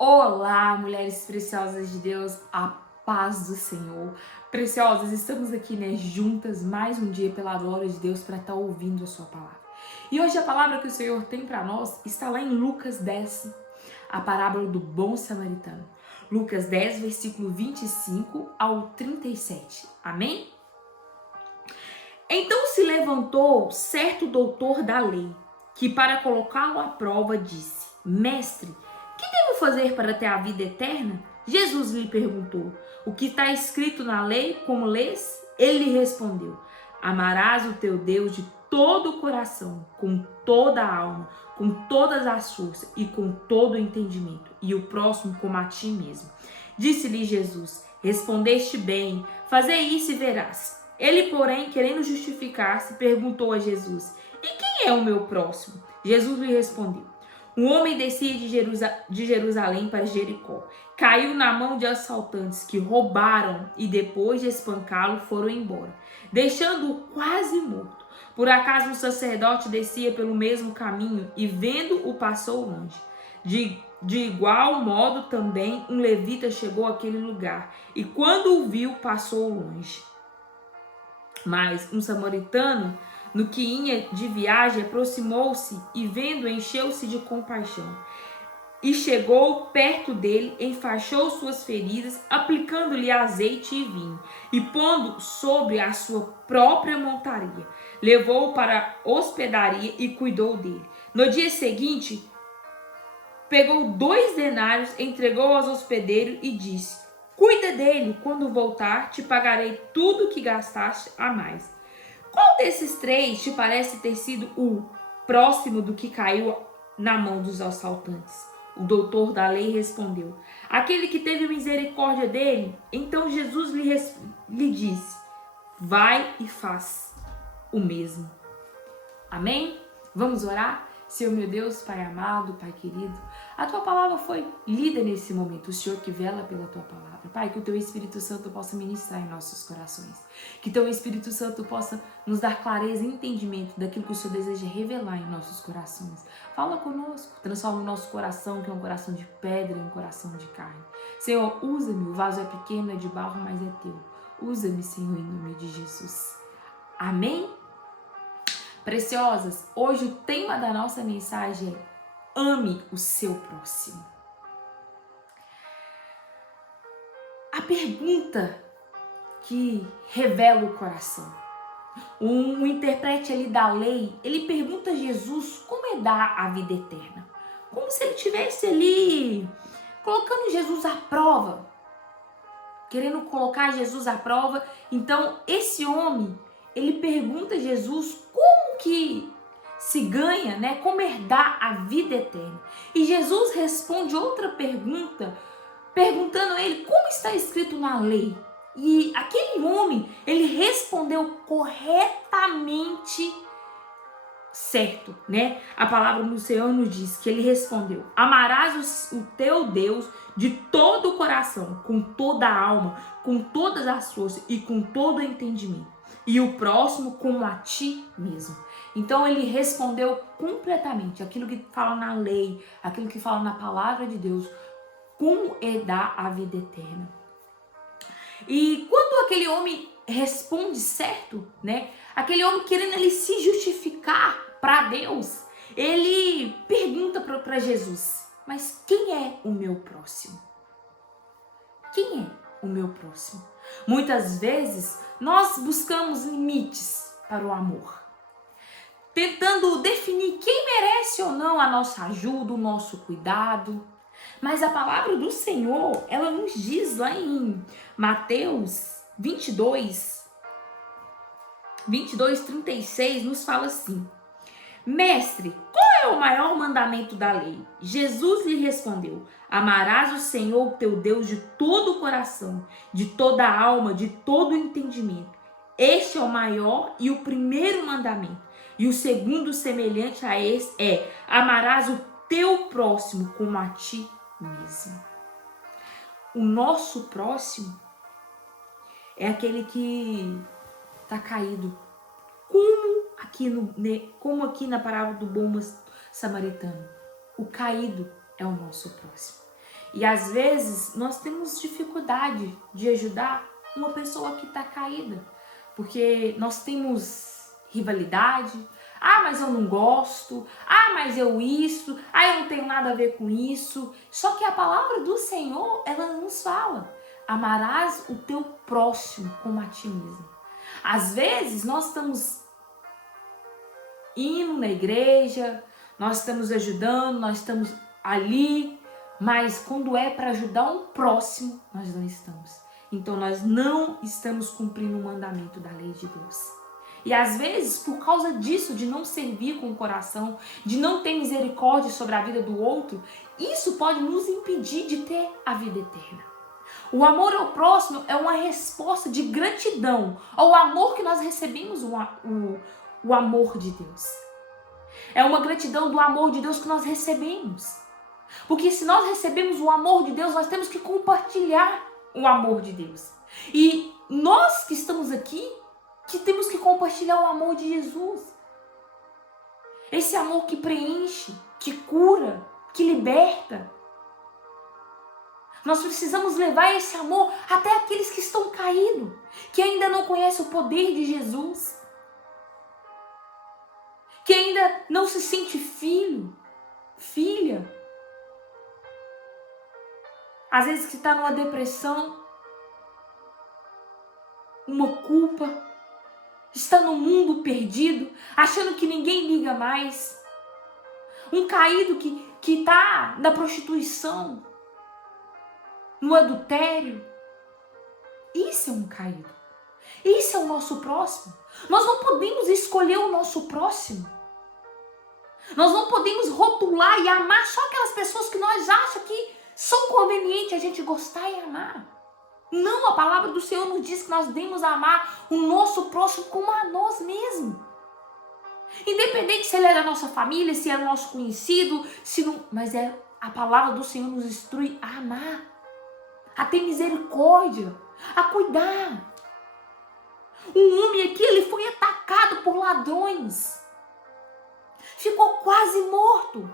Olá, mulheres preciosas de Deus, a paz do Senhor. Preciosas, estamos aqui, juntas mais um dia pela glória de Deus para estar ouvindo a sua palavra. E hoje a palavra que o Senhor tem para nós está lá em Lucas 10, a parábola do bom samaritano. Lucas 10, versículo 25 ao 37. Amém? Então se levantou certo doutor da lei, que para colocá-lo à prova disse: Mestre, que devo fazer para ter a vida eterna? Jesus lhe perguntou: O que está escrito na lei, como lês? Ele lhe respondeu: Amarás o teu Deus de todo o coração, com toda a alma, com todas as forças e com todo o entendimento, e o próximo como a ti mesmo. Disse-lhe Jesus: Respondeste bem, fazei isso e verás. Ele, porém, querendo justificar-se, perguntou a Jesus: E quem é o meu próximo? Jesus lhe respondeu: Um homem descia de Jerusalém para Jericó. Caiu na mão de assaltantes que roubaram e, depois de espancá-lo, foram embora, deixando-o quase morto. Por acaso um sacerdote descia pelo mesmo caminho e, vendo-o, passou longe. De igual modo, também um levita chegou àquele lugar e, quando o viu, passou longe. Mas um samaritano, no que ia de viagem, aproximou-se e, vendo, encheu-se de compaixão. E chegou perto dele, enfaixou suas feridas, aplicando-lhe azeite e vinho, e pondo sobre a sua própria montaria, levou-o para a hospedaria e cuidou dele. No dia seguinte, pegou 2 denários, entregou aos hospedeiros e disse: Cuida dele, quando voltar, te pagarei tudo o que gastaste a mais. Qual desses 3 te parece ter sido o próximo do que caiu na mão dos assaltantes? O doutor da lei respondeu: Aquele que teve misericórdia dele. Então Jesus lhe disse: Vai e faz o mesmo. Amém? Vamos orar? Senhor meu Deus, Pai amado, Pai querido, a Tua palavra foi lida nesse momento, o Senhor que vela pela Tua palavra. Pai, que o Teu Espírito Santo possa ministrar em nossos corações, que Teu Espírito Santo possa nos dar clareza e entendimento daquilo que o Senhor deseja revelar em nossos corações. Fala conosco, transforma o nosso coração, que é um coração de pedra, em um coração de carne. Senhor, usa-me, o vaso é pequeno, é de barro, mas é Teu. Usa-me, Senhor, em nome de Jesus. Amém? Preciosas, hoje o tema da nossa mensagem é: ame o seu próximo. A pergunta que revela o coração. Um intérprete ali da lei, ele pergunta a Jesus como é dar a vida eterna. Como se ele estivesse ali colocando Jesus à prova. Querendo colocar Jesus à prova. Então, esse homem, ele pergunta a Jesus como que se ganha, como herdar a vida eterna. E Jesus responde outra pergunta, perguntando a ele como está escrito na lei. E aquele homem, ele respondeu corretamente certo, A palavra do Senhor nos diz que ele respondeu: Amarás o teu Deus de todo o coração, com toda a alma, com todas as forças e com todo o entendimento, e o próximo como a ti mesmo. Então ele respondeu completamente aquilo que fala na lei, aquilo que fala na palavra de Deus, como é dar a vida eterna. E quando aquele homem responde certo, aquele homem querendo ele se justificar para Deus, ele pergunta para Jesus: mas quem é o meu próximo? Quem é o meu próximo? Muitas vezes nós buscamos limites para o amor, tentando definir quem merece ou não a nossa ajuda, o nosso cuidado. Mas a palavra do Senhor, ela nos diz lá em Mateus 22, 36, nos fala assim: Mestre, qual é o maior mandamento da lei? Jesus lhe respondeu: Amarás o Senhor teu Deus de todo o coração, de toda a alma, de todo o entendimento. Este é o maior e o primeiro mandamento. E o segundo, semelhante a esse, é: amarás o teu próximo como a ti mesmo. O nosso próximo é aquele que está caído, como aqui na parábola do bom samaritano. O caído é o nosso próximo. E às vezes nós temos dificuldade de ajudar uma pessoa que está caída, porque nós temos rivalidade. Ah, mas eu não gosto. Ah, mas eu isso. Ah, eu não tenho nada a ver com isso. Só que a palavra do Senhor, ela nos fala: amarás o teu próximo como a ti mesmo. Às vezes nós estamos indo na igreja, nós estamos ajudando, nós estamos ali, mas quando é para ajudar um próximo, nós não estamos. Então nós não estamos cumprindo o mandamento da lei de Deus. E às vezes, por causa disso, de não servir com o coração, de não ter misericórdia sobre a vida do outro, isso pode nos impedir de ter a vida eterna. O amor ao próximo é uma resposta de gratidão ao amor que nós recebemos, o amor de Deus. É uma gratidão do amor de Deus que nós recebemos. Porque se nós recebemos o amor de Deus, nós temos que compartilhar o amor de Deus. E nós que estamos aqui, que temos que compartilhar o amor de Jesus. Esse amor que preenche, que cura, que liberta. Nós precisamos levar esse amor até aqueles que estão caídos, que ainda não conhecem o poder de Jesus, que ainda não se sente filho, filha. Às vezes que está numa depressão, uma culpa, está no mundo perdido, achando que ninguém liga mais. Um caído que está na prostituição, no adultério. Isso é um caído. Isso é o nosso próximo. Nós não podemos escolher o nosso próximo. Nós não podemos rotular e amar só aquelas pessoas que nós achamos que são convenientes a gente gostar e amar. Não, a palavra do Senhor nos diz que nós devemos amar o nosso próximo como a nós mesmos. Independente se ele é da nossa família, se é nosso conhecido, se não, mas a palavra do Senhor nos instrui a amar, a ter misericórdia, a cuidar. Um homem aqui, ele foi atacado por ladrões. Ficou quase morto.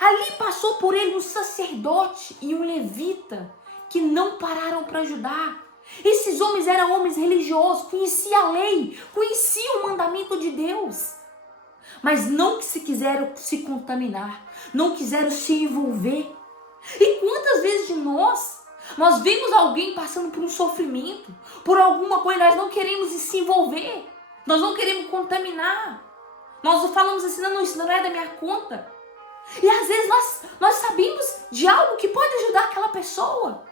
Ali passou por ele um sacerdote e um levita que não pararam para ajudar. Esses homens eram homens religiosos, conheciam a lei, conheciam o mandamento de Deus. Mas não se quiseram se contaminar, não quiseram se envolver. E quantas vezes de nós vemos alguém passando por um sofrimento, por alguma coisa, nós não queremos se envolver, nós não queremos contaminar. Nós falamos assim, não, isso não é da minha conta. E às vezes nós sabemos de algo que pode ajudar aquela pessoa.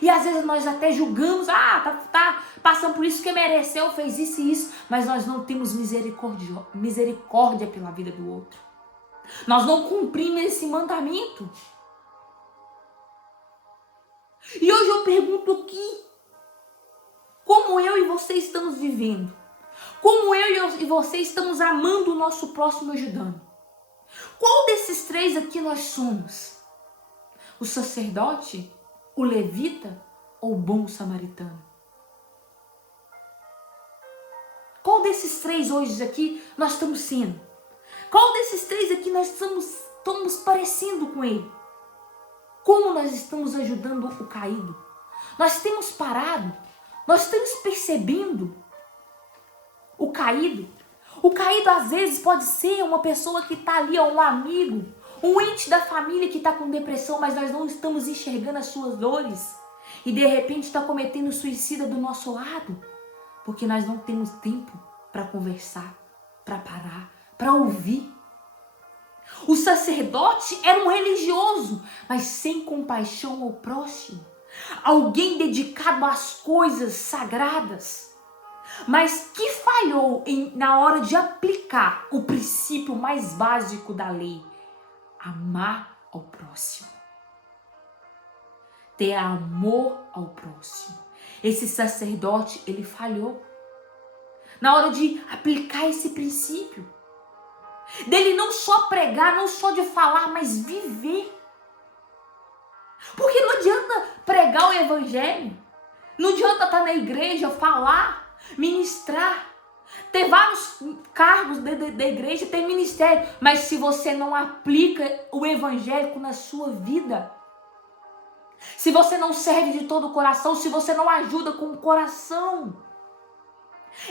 E às vezes nós até julgamos, tá passando por isso que mereceu, fez isso e isso. Mas nós não temos misericórdia pela vida do outro. Nós não cumprimos esse mandamento. E hoje eu pergunto aqui, como eu e você estamos vivendo? Como eu e você estamos amando o nosso próximo, ajudando? Qual desses três aqui nós somos? O sacerdote, o levita ou o bom samaritano? Qual desses três hoje aqui nós estamos sendo? Qual desses três aqui nós estamos parecendo com ele? Como nós estamos ajudando o caído? Nós temos parado? Nós estamos percebendo o caído? O caído às vezes pode ser uma pessoa que está ali, um amigo, um ente da família que está com depressão, mas nós não estamos enxergando as suas dores. E de repente está cometendo suicídio do nosso lado. Porque nós não temos tempo para conversar, para parar, para ouvir. O sacerdote era um religioso, mas sem compaixão ao próximo. Alguém dedicado às coisas sagradas, mas que falhou na hora de aplicar o princípio mais básico da lei: amar ao próximo. Ter amor ao próximo. Esse sacerdote, ele falhou na hora de aplicar esse princípio. Dele não só pregar, não só de falar, mas viver. Porque não adianta pregar o evangelho, não adianta estar na igreja, falar, ministrar, ter vários cargos da igreja, ter ministério, mas se você não aplica o evangélico na sua vida, se você não serve de todo o coração, se você não ajuda com o coração.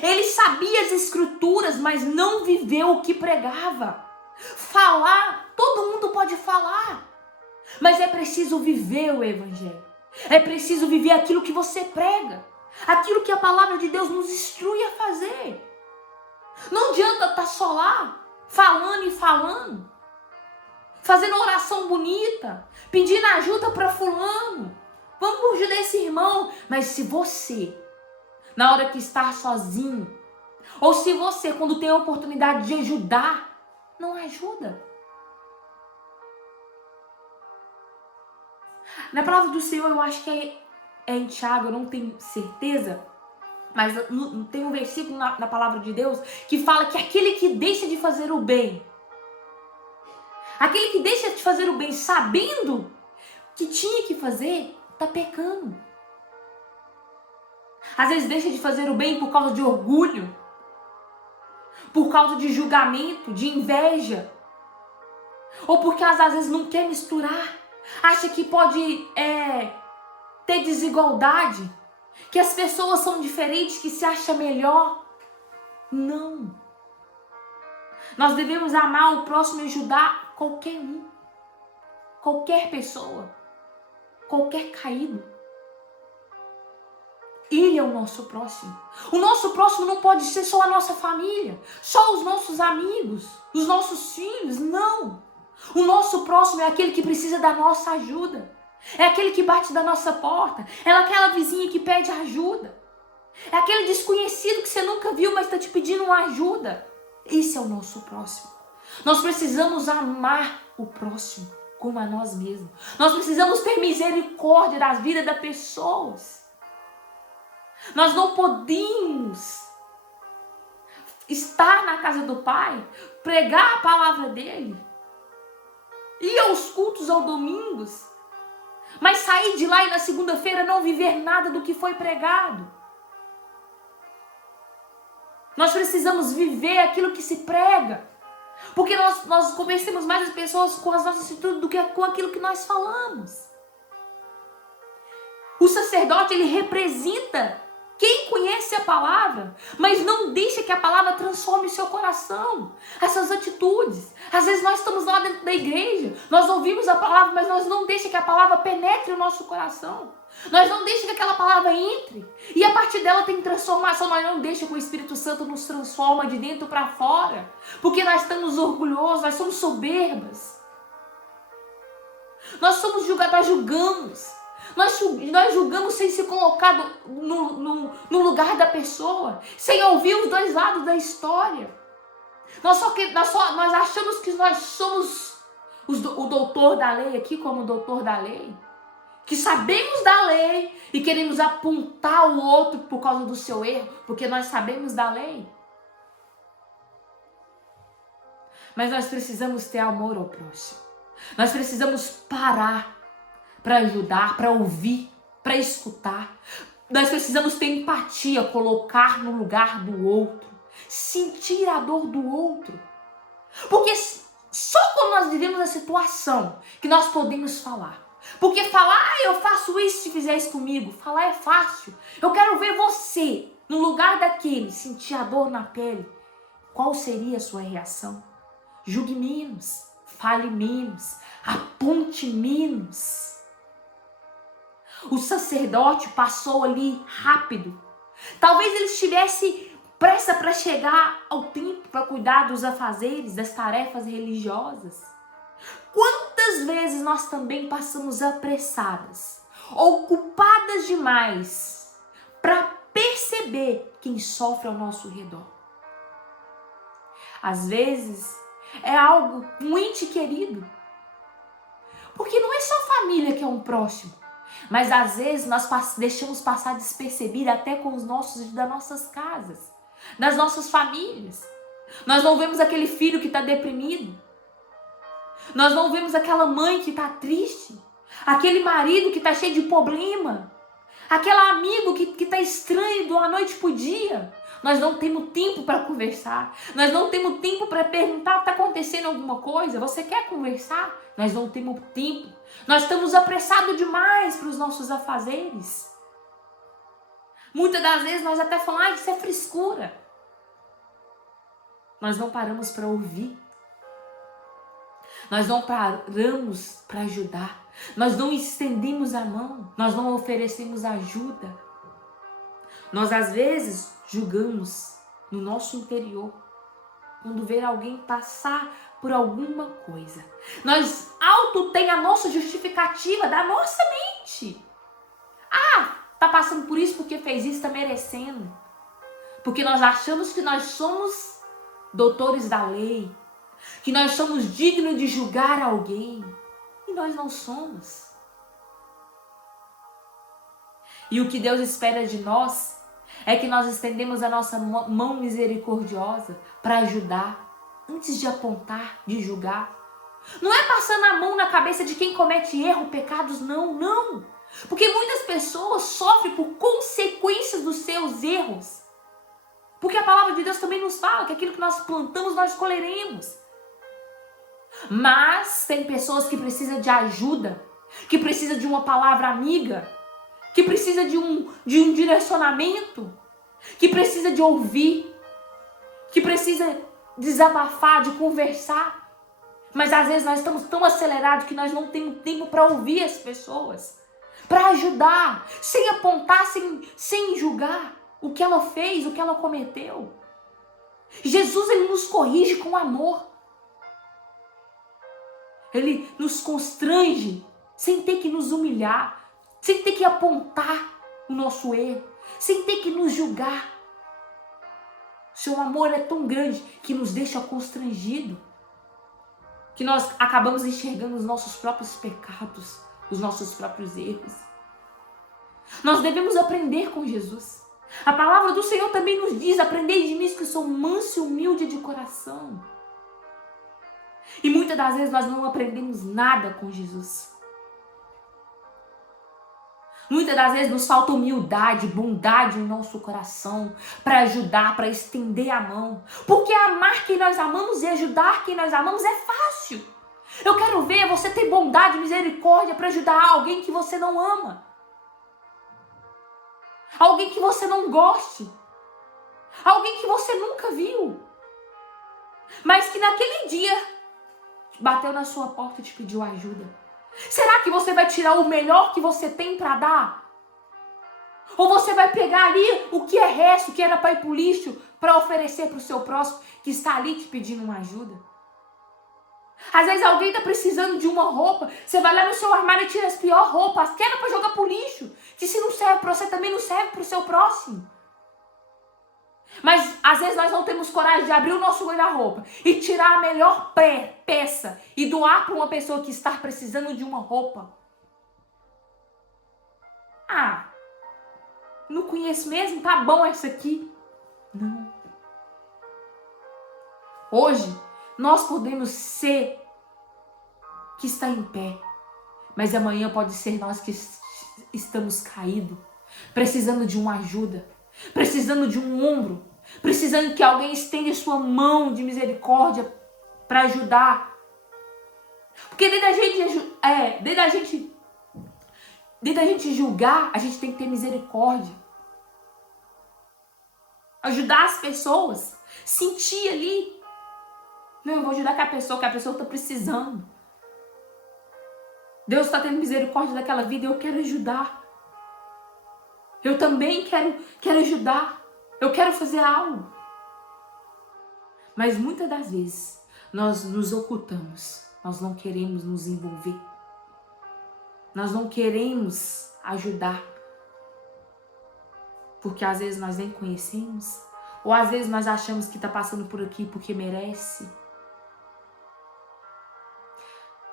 Ele sabia as escrituras, mas não viveu o que pregava. Falar, todo mundo pode falar, mas é preciso viver o evangelho. É preciso viver aquilo que você prega, aquilo que a palavra de Deus nos instrui a fazer. Não adianta estar só lá, falando e falando, fazendo oração bonita, pedindo ajuda para fulano. Vamos ajudar esse irmão. Mas se você, na hora que está sozinho, ou se você, quando tem a oportunidade de ajudar, não ajuda. Na palavra do Senhor, eu acho que é em Tiago, eu não tenho certeza, mas tem um versículo na palavra de Deus que fala que aquele que deixa de fazer o bem, aquele que deixa de fazer o bem sabendo que tinha que fazer, está pecando. Às vezes deixa de fazer o bem por causa de orgulho, por causa de julgamento, de inveja, ou porque às vezes não quer misturar, acha que pode ter desigualdade, que as pessoas são diferentes, que se acha melhor. Não. Nós devemos amar o próximo e ajudar qualquer um, qualquer pessoa, qualquer caído. Ele é o nosso próximo. O nosso próximo não pode ser só a nossa família, só os nossos amigos, os nossos filhos, não. O nosso próximo é aquele que precisa da nossa ajuda. É aquele que bate da nossa porta. É aquela vizinha que pede ajuda. É aquele desconhecido que você nunca viu, mas está te pedindo uma ajuda. Esse é o nosso próximo. Nós precisamos amar o próximo como a nós mesmos. Nós precisamos ter misericórdia das vidas das pessoas. Nós não podemos estar na casa do Pai, pregar a palavra dele, ir aos cultos aos domingos, mas sair de lá e na segunda-feira não viver nada do que foi pregado. Nós precisamos viver aquilo que se prega, porque nós convencemos mais as pessoas com as nossas atitudes do que com aquilo que nós falamos. O sacerdote, ele representa quem conhece a palavra, mas não deixa que a palavra transforme o seu coração, as suas atitudes. Às vezes nós estamos lá dentro da igreja, nós ouvimos a palavra, mas nós não deixamos que a palavra penetre o nosso coração. Nós não deixamos que aquela palavra entre, e a partir dela tem transformação. Nós não deixamos que o Espírito Santo nos transforma de dentro para fora, porque nós estamos orgulhosos, nós somos soberbas. Nós julgamos. Nós julgamos sem se colocar no lugar da pessoa, sem ouvir os dois lados da história. Nós achamos que nós somos o doutor da lei aqui, como o doutor da lei, que sabemos da lei e queremos apontar o outro por causa do seu erro, porque nós sabemos da lei. Mas nós precisamos ter amor ao próximo. Nós precisamos parar para ajudar, para ouvir, para escutar. Nós precisamos ter empatia, colocar no lugar do outro, sentir a dor do outro. Porque só quando nós vivemos a situação que nós podemos falar. Porque falar, eu faço isso se fizer isso comigo, falar é fácil. Eu quero ver você, no lugar daquele, sentir a dor na pele. Qual seria a sua reação? Julgue menos, fale menos, aponte menos. O sacerdote passou ali rápido. Talvez ele estivesse pressa para chegar ao templo para cuidar dos afazeres, das tarefas religiosas. Quantas vezes nós também passamos apressadas, ocupadas demais, para perceber quem sofre ao nosso redor? Às vezes é algo muito querido, porque não é só família que é um próximo. Mas às vezes nós deixamos passar despercebido até com os nossos das nossas casas, das nossas famílias. Nós não vemos aquele filho que está deprimido. Nós não vemos aquela mãe que está triste. Aquele marido que está cheio de problema. Aquele amigo que está estranho de uma noite para o dia. Nós não temos tempo para conversar. Nós não temos tempo para perguntar: está acontecendo alguma coisa? Você quer conversar? Nós não temos tempo Nós estamos apressados demais para os nossos afazeres. Muitas das vezes nós até falamos, isso é frescura. Nós não paramos para ouvir. Nós não paramos para ajudar. Nós não estendemos a mão. Nós não oferecemos ajuda. Nós às vezes julgamos no nosso interior quando ver alguém passar por alguma coisa. Nós tem a nossa justificativa da nossa mente. Tá passando por isso porque fez isso, tá merecendo. Porque nós achamos que nós somos doutores da lei, que nós somos dignos de julgar alguém. E nós não somos. E o que Deus espera de nós é que nós estendemos a nossa mão misericordiosa para ajudar, antes de apontar, de julgar. Não é passando a mão na cabeça de quem comete erro, pecados, não. Porque muitas pessoas sofrem por consequências dos seus erros. Porque a palavra de Deus também nos fala que aquilo que nós plantamos, nós colheremos. Mas tem pessoas que precisam de ajuda, que precisam de uma palavra amiga, que precisa de um direcionamento, que precisa de ouvir, que precisa desabafar, de conversar. Mas às vezes nós estamos tão acelerados que nós não temos tempo para ouvir as pessoas, para ajudar, sem apontar, sem julgar o que ela fez, o que ela cometeu. Jesus, ele nos corrige com amor. Ele nos constrange sem ter que nos humilhar, sem ter que apontar o nosso erro, sem ter que nos julgar. Seu amor é tão grande que nos deixa constrangido, que nós acabamos enxergando os nossos próprios pecados, os nossos próprios erros. Nós devemos aprender com Jesus. A palavra do Senhor também nos diz: aprendei de mim que sou manso e humilde de coração. E muitas das vezes nós não aprendemos nada com Jesus. Muitas das vezes nos falta humildade, bondade em nosso coração para ajudar, para estender a mão. Porque amar quem nós amamos e ajudar quem nós amamos é fácil. Eu quero ver você ter bondade e misericórdia para ajudar alguém que você não ama. Alguém que você não goste. Alguém que você nunca viu. Mas que naquele dia bateu na sua porta e te pediu ajuda. Será que você vai tirar o melhor que você tem para dar? Ou você vai pegar ali o que é resto, o que era para ir para o lixo, para oferecer para o seu próximo que está ali te pedindo uma ajuda? Às vezes alguém está precisando de uma roupa, você vai lá no seu armário e tira as piores roupas, que era para jogar para o lixo, que se não serve para você, também não serve para o seu próximo. Mas às vezes nós não temos coragem de abrir o nosso guarda-roupa e tirar a melhor peça e doar para uma pessoa que está precisando de uma roupa. Não conheço mesmo? Tá bom essa aqui. Não. Hoje nós podemos ser que está em pé, mas amanhã pode ser nós que estamos caídos, precisando de uma ajuda, precisando de um ombro, precisando que alguém estenda sua mão de misericórdia para ajudar. Porque dentro da gente julgar, a gente tem que ter misericórdia. Ajudar as pessoas, sentir ali. Não, eu vou ajudar que a pessoa está precisando. Deus está tendo misericórdia daquela vida e eu quero ajudar. Eu também quero ajudar. Eu quero fazer algo. Mas muitas das vezes nós nos ocultamos. Nós não queremos nos envolver. Nós não queremos ajudar. Porque às vezes nós nem conhecemos. Ou às vezes nós achamos que está passando por aqui porque merece.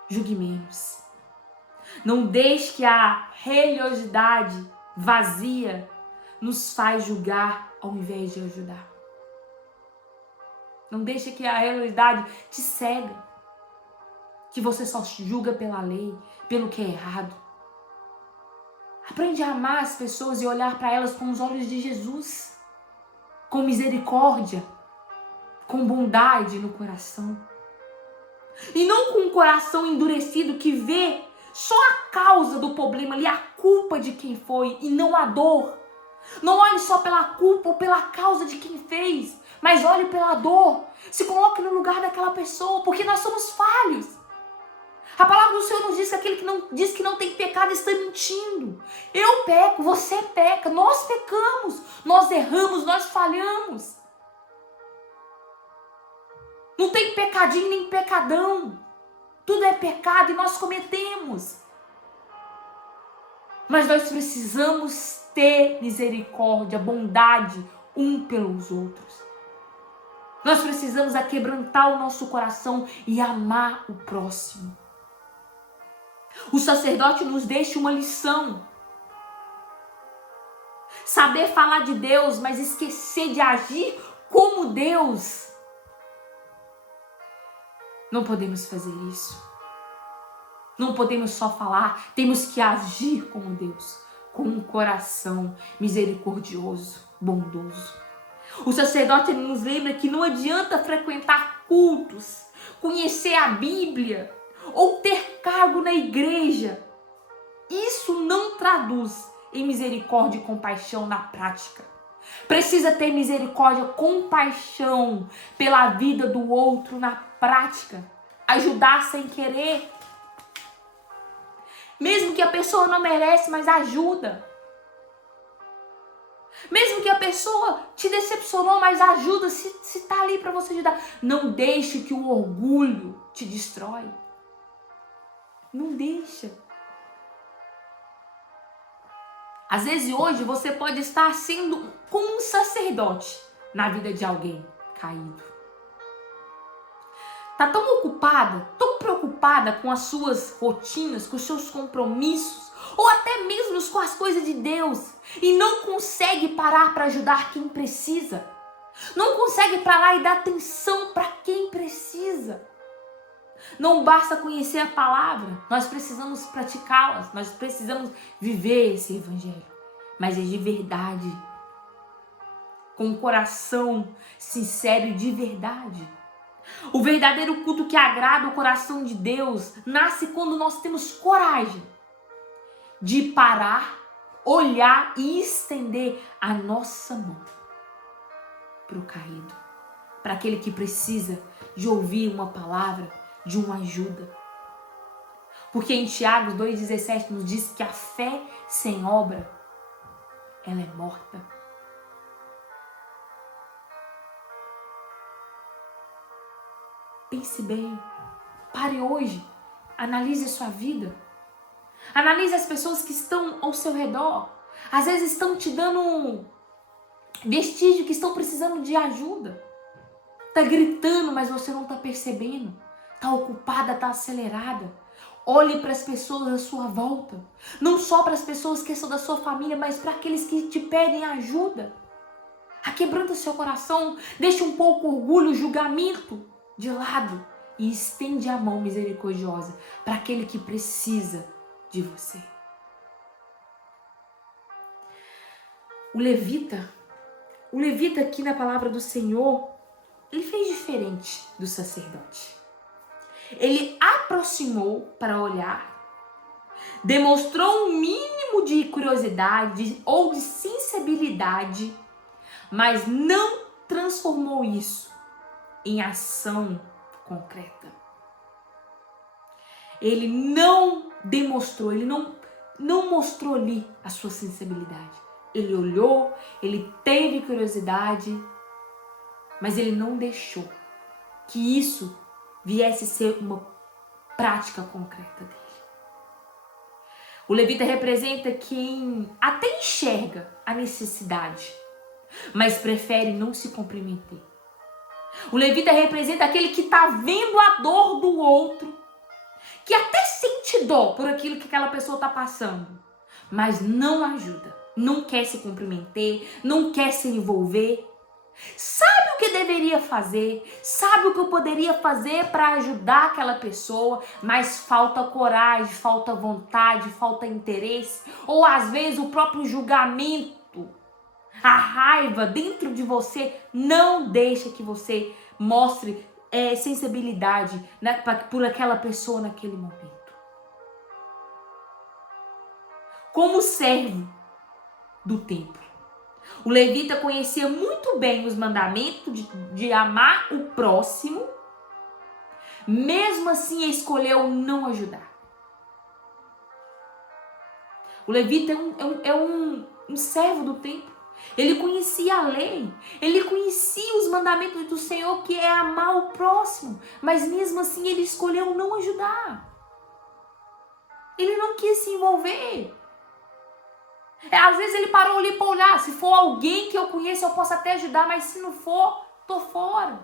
Julgue menos. Não deixe que a religiosidade vazia nos faz julgar ao invés de ajudar. Não deixe que a religiosidade te cega. Que você só julga pela lei, pelo que é errado. Aprende a amar as pessoas e olhar para elas com os olhos de Jesus. Com misericórdia, com bondade no coração. E não com um coração endurecido que vê só a causa do problema ali, a culpa de quem foi e não a dor. Não olhe só pela culpa ou pela causa de quem fez, mas olhe pela dor. Se coloque no lugar daquela pessoa, porque nós somos falhos. A palavra do Senhor nos diz que aquele que não diz que não tem pecado está mentindo. Eu peco, você peca, nós pecamos, nós erramos, nós falhamos. Não tem pecadinho nem pecadão. Tudo é pecado e nós cometemos. Mas nós precisamos ter misericórdia, bondade um pelos outros. Nós precisamos aquebrantar o nosso coração e amar o próximo. O sacerdote nos deixa uma lição. Saber falar de Deus, mas esquecer de agir como Deus. Não podemos fazer isso. Não podemos só falar, temos que agir como Deus, com um coração misericordioso, bondoso. O sacerdote nos lembra que não adianta frequentar cultos, conhecer a Bíblia ou ter cargo na igreja. Isso não traduz em misericórdia e compaixão na prática. Precisa ter misericórdia, compaixão pela vida do outro na prática. Ajudar sem querer. Mesmo que a pessoa não merece, mas ajuda. Mesmo que a pessoa te decepcionou, mas ajuda se está ali para você ajudar. Não deixe que o orgulho te destrói. Não deixa. Às vezes hoje você pode estar sendo como um sacerdote na vida de alguém caído. Tá tão ocupada, tão preocupada com as suas rotinas, com os seus compromissos, ou até mesmo com as coisas de Deus, e não consegue parar para ajudar quem precisa. Não consegue parar e dar atenção para quem precisa. Não basta conhecer a palavra, nós precisamos praticá-la, nós precisamos viver esse evangelho, mas é de verdade, com um coração sincero e de verdade. O verdadeiro culto que agrada o coração de Deus nasce quando nós temos coragem de parar, olhar e estender a nossa mão para o caído, para aquele que precisa de ouvir uma palavra, de uma ajuda. Porque em Tiago 2,17 nos diz que a fé sem obra, ela é morta. Pense bem, pare hoje, analise a sua vida, analise as pessoas que estão ao seu redor, às vezes estão te dando vestígio que estão precisando de ajuda, tá gritando, mas você não tá percebendo, tá ocupada, tá acelerada. Olhe para as pessoas à sua volta, não só para as pessoas que são da sua família, mas para aqueles que te pedem ajuda. Aquebranta seu coração, deixa um pouco o orgulho, o julgamento de lado e estende a mão misericordiosa para aquele que precisa de você. O levita aqui na palavra do Senhor, ele fez diferente do sacerdote. Ele aproximou para olhar, demonstrou um mínimo de curiosidade ou de sensibilidade, mas não transformou isso em ação concreta. Ele não demonstrou, ele não mostrou ali a sua sensibilidade. Ele olhou, ele teve curiosidade, mas ele não deixou que isso viesse ser uma prática concreta dele. O levita representa quem até enxerga a necessidade, mas prefere não se comprometer. O levita representa aquele que está vendo a dor do outro, que até sente dor por aquilo que aquela pessoa está passando, mas não ajuda, não quer se comprometer, não quer se envolver. Sabe o que deveria fazer, sabe o que eu poderia fazer para ajudar aquela pessoa, mas falta coragem, falta vontade, falta interesse, ou às vezes o próprio julgamento, a raiva dentro de você não deixa que você mostre sensibilidade, né, por aquela pessoa naquele momento. como servo do templo. O levita conhecia muito bem os mandamentos de amar o próximo, mesmo assim escolheu não ajudar. O levita é um servo do templo. Ele conhecia a lei, ele conhecia os mandamentos do Senhor, que é amar o próximo, mas mesmo assim ele escolheu não ajudar. Ele não quis se envolver. Às vezes ele parou ali para olhar, se for alguém que eu conheço eu posso até ajudar, mas se não for, tô fora.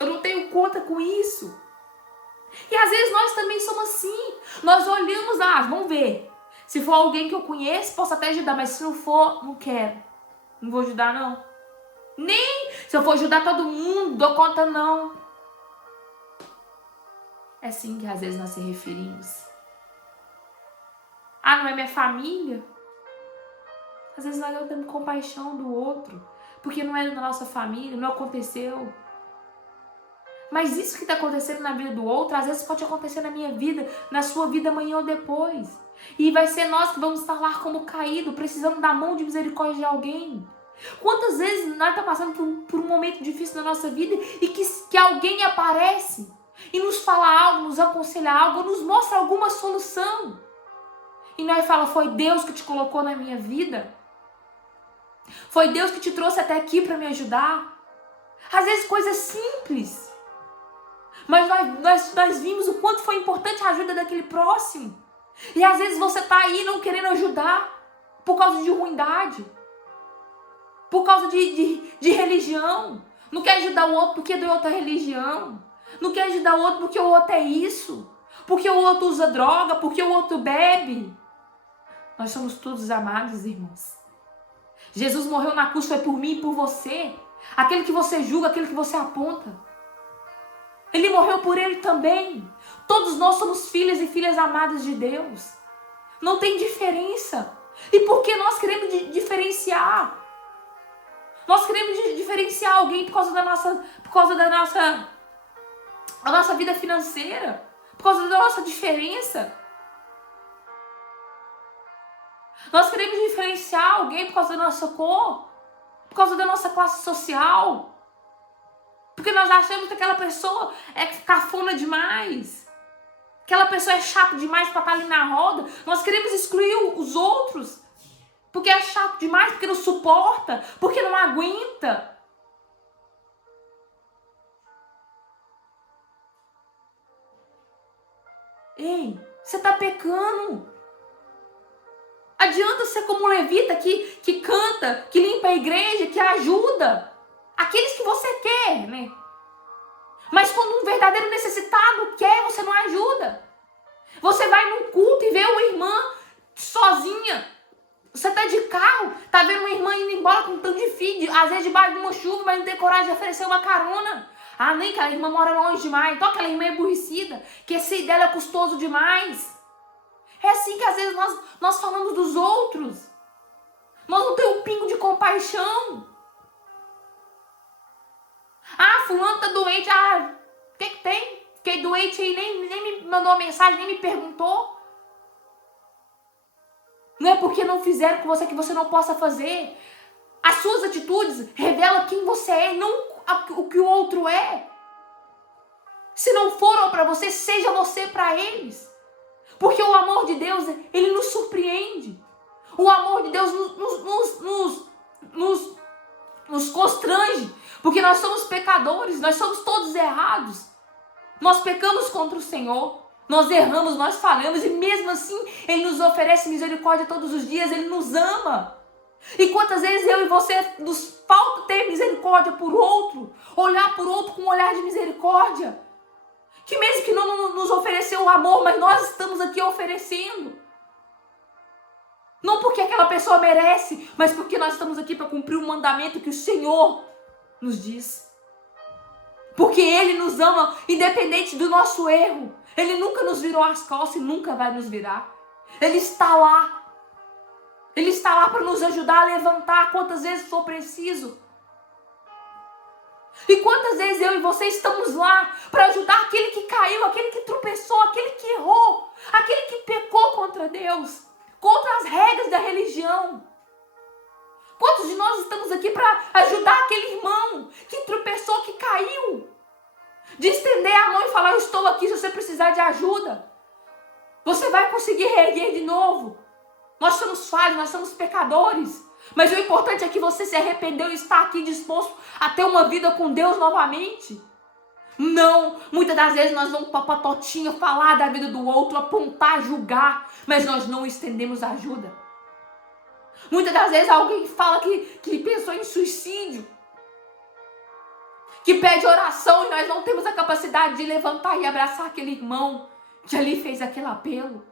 Eu não tenho conta com isso. E às vezes nós também somos assim. Nós olhamos, vamos ver. Se for alguém que eu conheço, posso até ajudar, mas se não for, não quero. Não vou ajudar, não. Nem se eu for ajudar todo mundo, dou conta, não. É assim que às vezes nós se referimos. Não é minha família? Às vezes nós não temos compaixão do outro, porque não é da nossa família, não aconteceu. Mas isso que está acontecendo na vida do outro, às vezes pode acontecer na minha vida, na sua vida amanhã ou depois. E vai ser nós que vamos estar lá como caído, precisando da mão de misericórdia de alguém. Quantas vezes nós estamos passando por um momento difícil na nossa vida e que alguém aparece e nos fala algo, nos aconselha algo, nos mostra alguma solução. E nós falamos, foi Deus que te colocou na minha vida? Foi Deus que te trouxe até aqui para me ajudar? Às vezes coisas simples. Mas nós vimos o quanto foi importante a ajuda daquele próximo. E às vezes você está aí não querendo ajudar por causa de ruindade. Por causa de religião. Não quer ajudar o outro porque é de outra religião. Não quer ajudar o outro porque o outro é isso. Porque o outro usa droga, porque o outro bebe. Nós somos todos amados, irmãos. Jesus morreu na cruz, foi por mim e por você. Aquele que você julga, aquele que você aponta. Ele morreu por ele também. Todos nós somos filhos e filhas amadas de Deus. Não tem diferença. E por que nós queremos diferenciar? Nós queremos diferenciar alguém por causa da nossa vida financeira, por causa da nossa diferença. Nós queremos diferenciar alguém por causa da nossa cor, por causa da nossa classe social. Porque nós achamos que aquela pessoa é cafona demais. Aquela pessoa é chata demais para estar ali na roda. Nós queremos excluir os outros. Porque é chato demais, porque não suporta, porque não aguenta. Ei, você está pecando. Adianta ser como um levita que canta, que limpa a igreja, que ajuda. Aqueles que você quer, né? Mas quando um verdadeiro necessitado quer, você não ajuda. Você vai num culto e vê uma irmã sozinha. Você tá de carro, tá vendo uma irmã indo embora com um tanto de filho, às vezes debaixo de uma chuva, mas não tem coragem de oferecer uma carona. Nem que a irmã mora longe demais. Então aquela irmã é aborrecida, que esse dela é custoso demais. É assim que às vezes nós falamos dos outros. Nós não temos um pingo de compaixão. Fulano tá doente. O que tem? Fiquei doente aí, nem me mandou uma mensagem, nem me perguntou. Não é porque não fizeram com você que você não possa fazer. As suas atitudes revelam quem você é, não o que o outro é. Se não foram para você, seja você para eles. Porque o amor de Deus, ele nos surpreende. O amor de Deus nos constrange. Porque nós somos pecadores, nós somos todos errados. Nós pecamos contra o Senhor. Nós erramos, nós falhamos e mesmo assim Ele nos oferece misericórdia todos os dias, Ele nos ama. E quantas vezes eu e você nos falta ter misericórdia por outro, olhar por outro com um olhar de misericórdia, que mesmo que não nos ofereceu o amor, mas nós estamos aqui oferecendo. Não porque aquela pessoa merece, mas porque nós estamos aqui para cumprir o mandamento que o Senhor nos diz. Porque Ele nos ama independente do nosso erro. Ele nunca nos virou as costas e nunca vai nos virar. Ele está lá. Ele está lá para nos ajudar a levantar quantas vezes for preciso. E quantas vezes eu e você estamos lá para ajudar aquele que caiu, aquele que tropeçou, aquele que errou, aquele que pecou contra Deus. contra as regras da religião. Quantos de nós estamos aqui para ajudar aquele irmão que tropeçou, que caiu? De estender a mão e falar, eu estou aqui se você precisar de ajuda. Você vai conseguir reerguer de novo. Nós somos falhos, nós somos pecadores. Mas o importante é que você se arrependeu e está aqui disposto a ter uma vida com Deus novamente. Não, muitas das vezes nós vamos para a patotinha falar da vida do outro, apontar, julgar, mas nós não estendemos ajuda. Muitas das vezes alguém fala que pensou em suicídio, que pede oração e nós não temos a capacidade de levantar e abraçar aquele irmão que ali fez aquele apelo.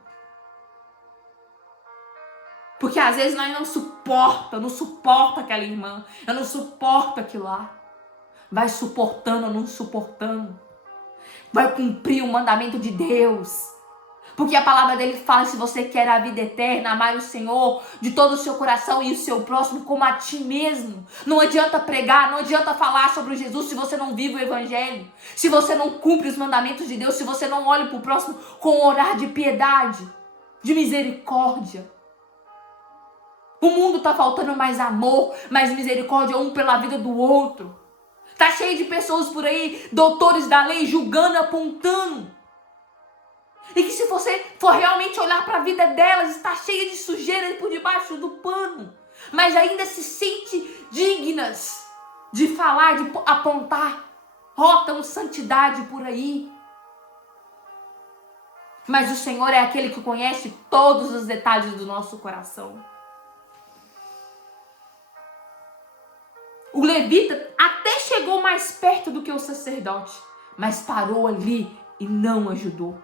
Porque às vezes nós não suporta aquela irmã, eu não suporto aquilo lá. Vai suportando ou não suportando. Vai cumprir o mandamento de Deus. Porque a palavra dele fala, se você quer a vida eterna, amar o Senhor de todo o seu coração e o seu próximo como a ti mesmo. Não adianta pregar, não adianta falar sobre Jesus se você não vive o evangelho. Se você não cumpre os mandamentos de Deus, se você não olha para o próximo com um olhar de piedade, de misericórdia. O mundo está faltando mais amor, mais misericórdia um pela vida do outro. Está cheio de pessoas por aí, doutores da lei, julgando, apontando. E que se você for realmente olhar para a vida delas, está cheia de sujeira por debaixo do pano. Mas ainda se sente dignas de falar, de apontar. Rotam santidade por aí. Mas o Senhor é aquele que conhece todos os detalhes do nosso coração. O levita até chegou mais perto do que o sacerdote, mas parou ali e não ajudou.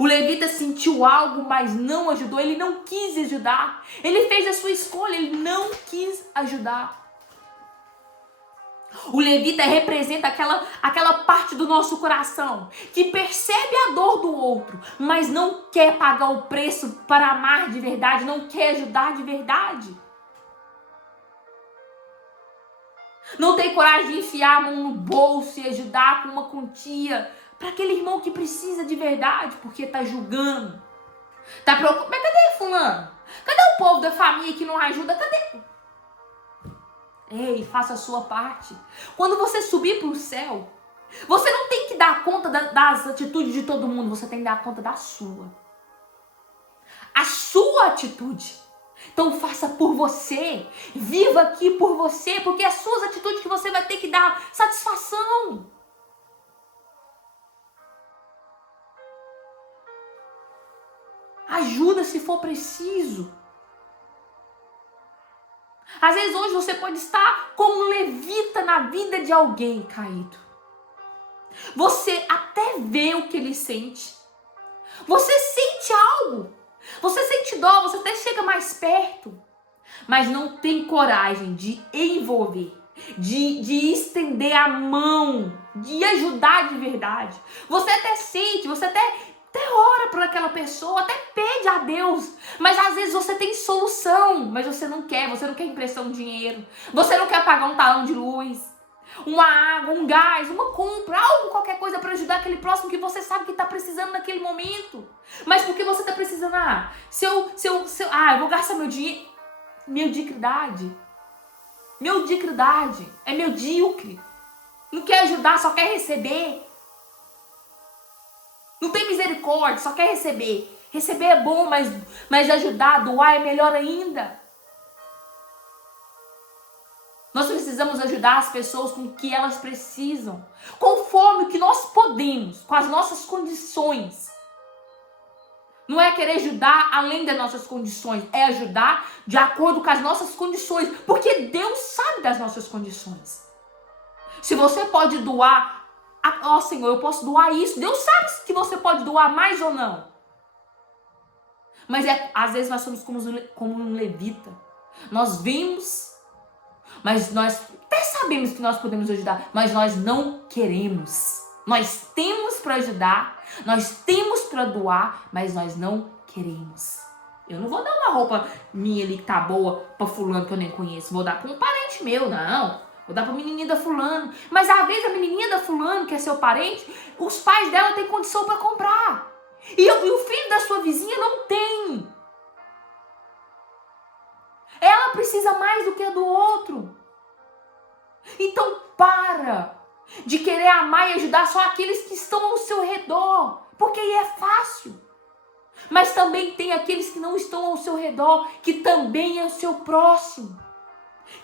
O levita sentiu algo, mas não ajudou. Ele não quis ajudar. Ele fez a sua escolha, ele não quis ajudar. O levita representa aquela parte do nosso coração que percebe a dor do outro, mas não quer pagar o preço para amar de verdade, não quer ajudar de verdade. Não tem coragem de enfiar a mão no bolso e ajudar com uma quantia para aquele irmão que precisa de verdade, porque está julgando. Está preocupado. Mas cadê fulano? Cadê o povo da família que não ajuda? Cadê? Ei, faça a sua parte. Quando você subir para o céu, você não tem que dar conta das atitudes de todo mundo, você tem que dar conta da sua. A sua atitude. Então faça por você. Viva aqui por você, porque é as suas atitudes que você vai ter que dar satisfação. Ajuda se for preciso. Às vezes hoje você pode estar como um levita na vida de alguém caído. Você até vê o que ele sente. Você sente algo. Você sente dó, você até chega mais perto. Mas não tem coragem de envolver, de estender a mão, de ajudar de verdade. Você até sente, você até ora por aquela pessoa, até pede a Deus, mas às vezes você tem solução, mas você não quer emprestar um dinheiro, você não quer pagar um talão de luz, uma água, um gás, uma compra, qualquer coisa para ajudar aquele próximo que você sabe que está precisando naquele momento. Mas porque você está precisando, eu vou gastar meu dinheiro, mediocridade, é medíocre, não quer ajudar, só quer receber. Não tem misericórdia, só quer receber. Receber é bom, mas ajudar, doar é melhor ainda. Nós precisamos ajudar as pessoas com o que elas precisam, conforme o que nós podemos, com as nossas condições. Não é querer ajudar além das nossas condições, é ajudar de acordo com as nossas condições, porque Deus sabe das nossas condições. Se você pode doar, Senhor, eu posso doar isso. Deus sabe que você pode doar mais ou não. Mas às vezes nós somos como um levita. Nós vimos, mas nós até sabemos que nós podemos ajudar, mas nós não queremos. Nós temos para ajudar, nós temos para doar, mas nós não queremos. Eu não vou dar uma roupa minha ali que tá boa para fulano que eu nem conheço. Vou dar para um parente meu, não. Vou dar pra menininha da fulano. Mas às vezes a menininha da fulano, que é seu parente, os pais dela têm condição para comprar. E o filho da sua vizinha não tem. precisa mais do que a do outro. Então para de querer amar e ajudar só aqueles que estão ao seu redor, porque aí é fácil. Mas também tem aqueles que não estão ao seu redor, que também é o seu próximo,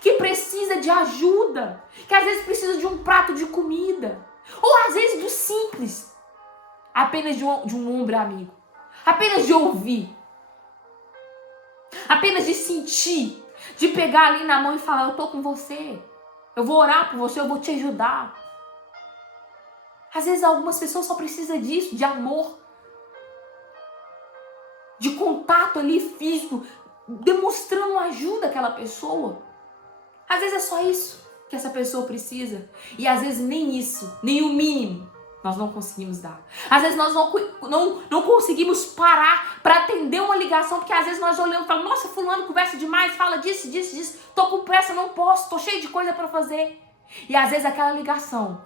que precisa de ajuda, que às vezes precisa de um prato de comida, ou às vezes do simples, apenas de um ombro amigo, apenas de ouvir, apenas de sentir, de pegar ali na mão e falar: eu tô com você, eu vou orar por você, eu vou te ajudar. Às vezes algumas pessoas só precisam disso, de amor, de contato ali físico, demonstrando ajuda àquela pessoa. Às vezes é só isso que essa pessoa precisa. E às vezes nem isso, nem o mínimo, nós não conseguimos dar. Às vezes nós não conseguimos parar para atender uma ligação, porque às vezes nós olhamos e falamos: nossa, fulano conversa demais, fala disso, tô com pressa, não posso, tô cheio de coisa para fazer. E às vezes aquela ligação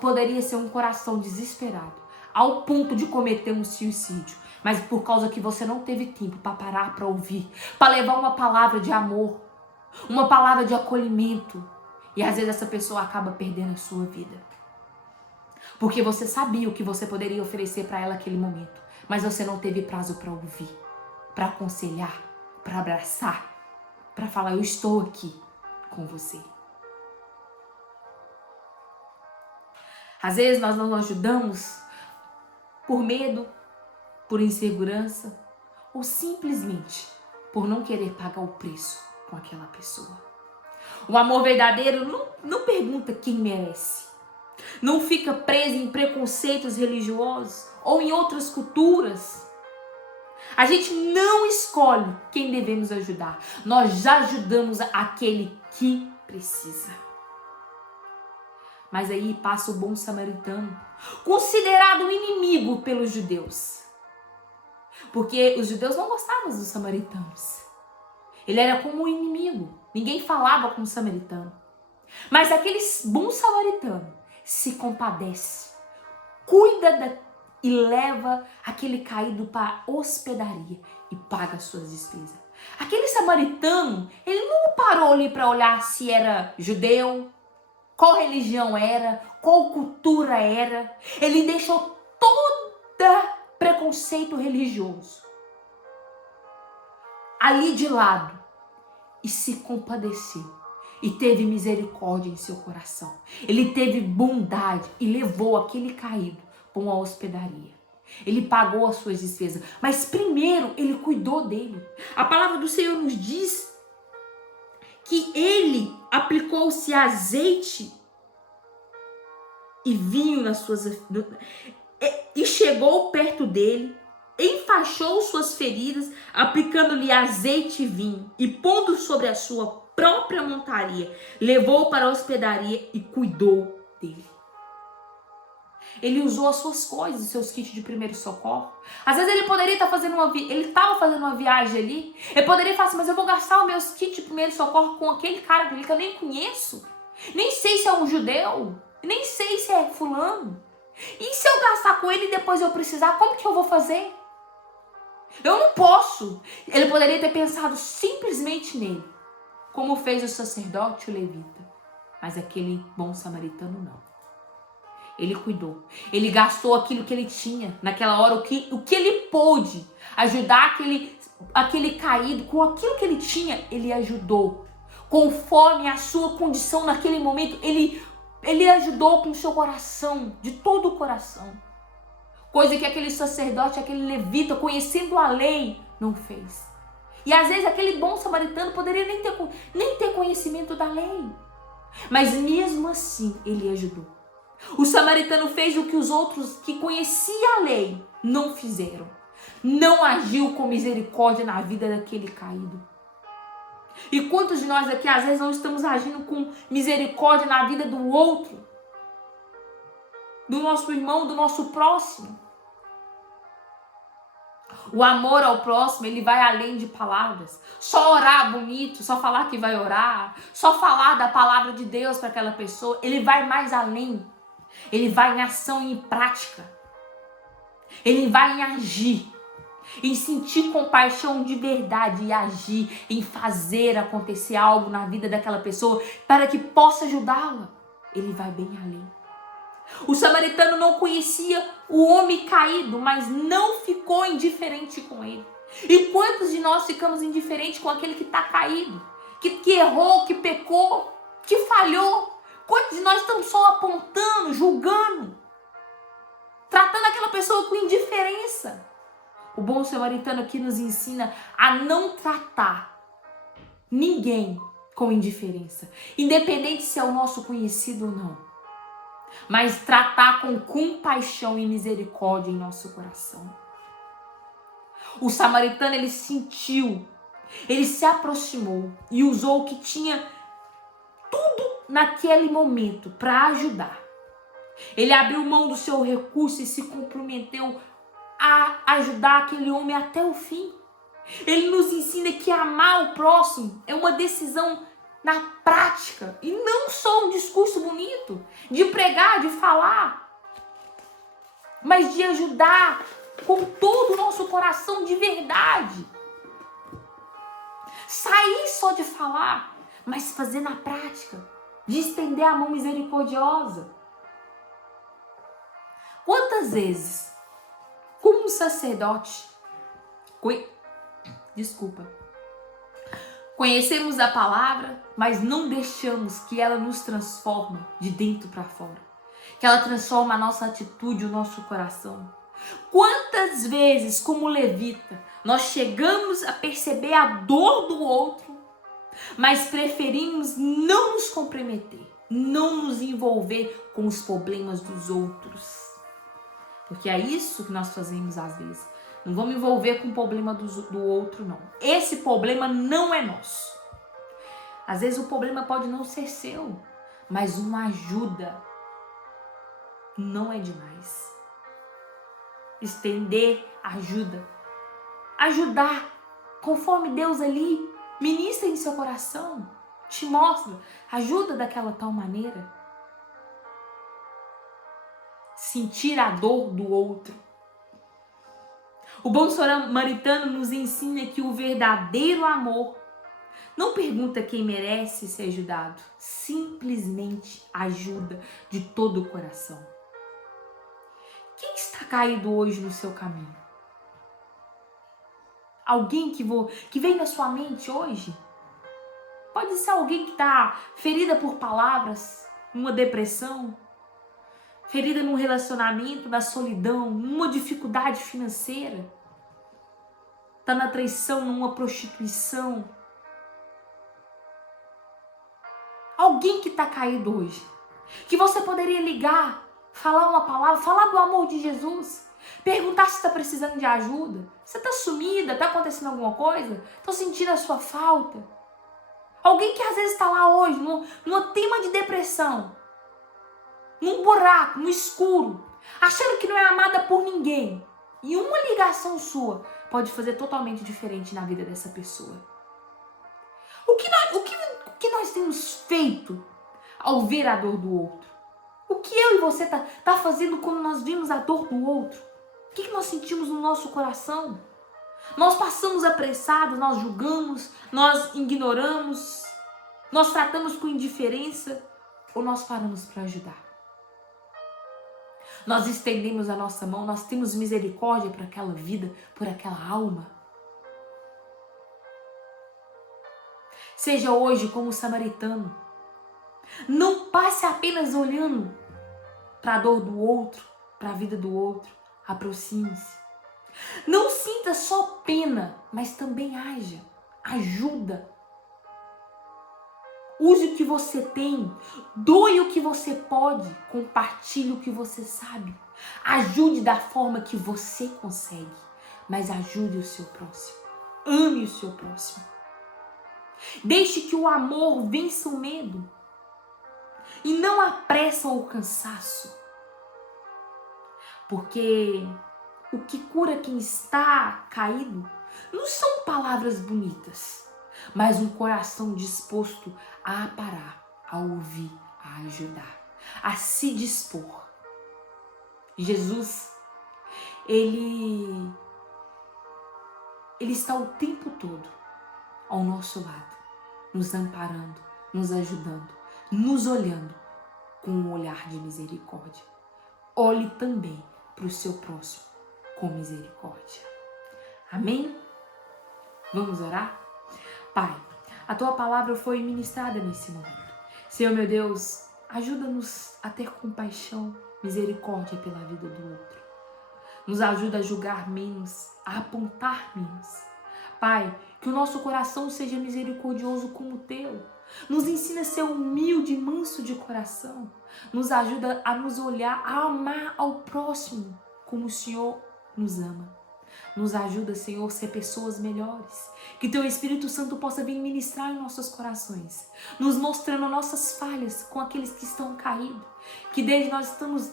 poderia ser um coração desesperado, ao ponto de cometer um suicídio. Mas por causa que você não teve tempo para parar para ouvir, para levar uma palavra de amor, uma palavra de acolhimento. E às vezes essa pessoa acaba perdendo a sua vida. Porque você sabia o que você poderia oferecer para ela naquele momento, mas você não teve prazo para ouvir, para aconselhar, para abraçar, para falar: eu estou aqui com você. Às vezes nós não ajudamos por medo, por insegurança, ou simplesmente por não querer pagar o preço com aquela pessoa. O amor verdadeiro não pergunta quem merece. Não fica preso em preconceitos religiosos ou em outras culturas. A gente não escolhe quem devemos ajudar. Nós já ajudamos aquele que precisa. Mas aí passa o bom samaritano, considerado um inimigo pelos judeus. Porque os judeus não gostavam dos samaritanos. Ele era como um inimigo. Ninguém falava com o samaritano. Mas aquele bom samaritano se compadece, cuida e leva aquele caído para a hospedaria e paga as suas despesas. Aquele samaritano, ele não parou ali para olhar se era judeu, qual religião era, qual cultura era. Ele deixou todo preconceito religioso ali de lado e se compadeceu e teve misericórdia em seu coração. Ele teve bondade e levou aquele caído para uma hospedaria. Ele pagou as suas despesas, mas primeiro ele cuidou dele. A palavra do Senhor nos diz que ele aplicou-se azeite e vinho nas suas... E chegou perto dele, enfaixou suas feridas, aplicando-lhe azeite e vinho, e pondo sobre a sua própria montaria, levou para a hospedaria e cuidou dele. Ele usou as suas coisas, os seus kits de primeiro socorro. Às vezes ele poderia estar fazendo ele estava fazendo uma viagem ali, ele poderia falar assim: mas eu vou gastar os meus kits de primeiro socorro com aquele cara ali que eu nem conheço, nem sei se é um judeu, nem sei se é fulano. E se eu gastar com ele e depois eu precisar, como que eu vou fazer? Eu não posso. Ele poderia ter pensado simplesmente nele, como fez o sacerdote e o levita. Mas aquele bom samaritano não. Ele cuidou. Ele gastou aquilo que ele tinha naquela hora, o que ele pôde ajudar aquele caído. Com aquilo que ele tinha, ele ajudou. Conforme a sua condição naquele momento, ele ajudou com o seu coração, de todo o coração. Coisa que aquele sacerdote, aquele levita, conhecendo a lei, não fez. E às vezes aquele bom samaritano poderia nem ter conhecimento da lei. Mas mesmo assim, ele ajudou. O samaritano fez o que os outros que conheciam a lei não fizeram. Não agiu com misericórdia na vida daquele caído. E quantos de nós aqui às vezes não estamos agindo com misericórdia na vida do outro? Do nosso irmão, do nosso próximo? O amor ao próximo, ele vai além de palavras. Só orar bonito, só falar que vai orar, só falar da palavra de Deus para aquela pessoa, ele vai mais além. Ele vai em ação e em prática. Ele vai em agir. em sentir compaixão de verdade e agir, em fazer acontecer algo na vida daquela pessoa para que possa ajudá-la, ele vai bem além. O samaritano não conhecia o homem caído, mas não ficou indiferente com ele. E quantos de nós ficamos indiferentes com aquele que está caído, que errou, que pecou, que falhou? Quantos de nós estamos só apontando, julgando, tratando aquela pessoa com indiferença? O bom samaritano aqui nos ensina a não tratar ninguém com indiferença, independente se é o nosso conhecido ou não, mas tratar com compaixão e misericórdia em nosso coração. O samaritano, ele sentiu, ele se aproximou e usou o que tinha tudo naquele momento para ajudar. Ele abriu mão do seu recurso e se comprometeu a ajudar aquele homem até o fim. Ele nos ensina que amar o próximo é uma decisão na prática e não só um discurso bonito, de pregar, de falar, mas de ajudar com todo o nosso coração de verdade. Sair só de falar, mas fazer na prática, de estender a mão misericordiosa. Quantas vezes, como um sacerdote, conhecemos a palavra, mas não deixamos que ela nos transforme de dentro para fora, que ela transforma a nossa atitude, o nosso coração. Quantas vezes, como levita, nós chegamos a perceber a dor do outro, mas preferimos não nos comprometer, não nos envolver com os problemas dos outros. Porque é isso que nós fazemos às vezes. Não vamos envolver com o problema do outro, não. Esse problema não é nosso. Às vezes o problema pode não ser seu, mas uma ajuda não é demais. Estender ajuda. Ajudar conforme Deus ali ministra em seu coração, te mostra, ajuda daquela tal maneira. Sentir a dor do outro. O bom samaritano nos ensina que o verdadeiro amor não pergunta quem merece ser ajudado, simplesmente ajuda de todo o coração. Quem está caído hoje no seu caminho? Alguém que vem na sua mente hoje? Pode ser alguém que está ferida por palavras, numa depressão, ferida num relacionamento, na solidão, numa dificuldade financeira, está na traição, numa prostituição. Alguém que está caído hoje, que você poderia ligar, falar uma palavra, falar do amor de Jesus, perguntar se está precisando de ajuda, você está sumida, está acontecendo alguma coisa, estou sentindo a sua falta. Alguém que às vezes está lá hoje, numa tema de depressão, num buraco, no escuro, achando que não é amada por ninguém. E uma ligação sua pode fazer totalmente diferente na vida dessa pessoa. O que nós temos feito ao ver a dor do outro? O que eu e você tá fazendo quando nós vimos a dor do outro? O que nós sentimos no nosso coração? Nós passamos apressados, nós julgamos, nós ignoramos, nós tratamos com indiferença ou nós paramos para ajudar? Nós estendemos a nossa mão, nós temos misericórdia por aquela vida, por aquela alma. Seja hoje como o samaritano. Não passe apenas olhando para a dor do outro, para a vida do outro. Aproxime-se. Não sinta só pena, mas também haja, ajuda. Use o que você tem, doe o que você pode, compartilhe o que você sabe. Ajude da forma que você consegue, mas ajude o seu próximo. Ame o seu próximo. Deixe que o amor vença o medo e não apressa o cansaço. Porque o que cura quem está caído não são palavras bonitas, mas um coração disposto a parar, a ouvir, a ajudar, a se dispor. Jesus, ele Ele está o tempo todo ao nosso lado, nos amparando, nos ajudando, nos olhando com um olhar de misericórdia. Olhe também para o seu próximo com misericórdia. Amém? Vamos orar? Pai, a tua palavra foi ministrada nesse momento. Senhor meu Deus, ajuda-nos a ter compaixão, misericórdia pela vida do outro. Nos ajuda a julgar menos, a apontar menos. Pai, que o nosso coração seja misericordioso como o teu. Nos ensina a ser humilde e manso de coração. Nos ajuda a nos olhar, a amar ao próximo como o Senhor nos ama. Nos ajuda, Senhor, a ser pessoas melhores. Que Teu Espírito Santo possa vir ministrar em nossos corações, nos mostrando nossas falhas com aqueles que estão caídos. Que desde nós estamos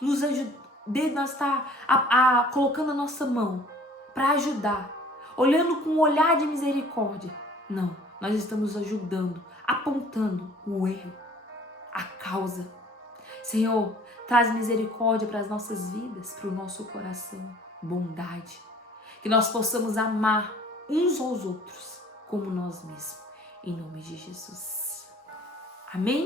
nos ajudando, desde nós estar colocando a nossa mão para ajudar, olhando com um olhar de misericórdia. Não, nós estamos ajudando, apontando o erro, a causa. Senhor, traz misericórdia para as nossas vidas, para o nosso coração, bondade. Que nós possamos amar uns aos outros como nós mesmos. Em nome de Jesus. Amém?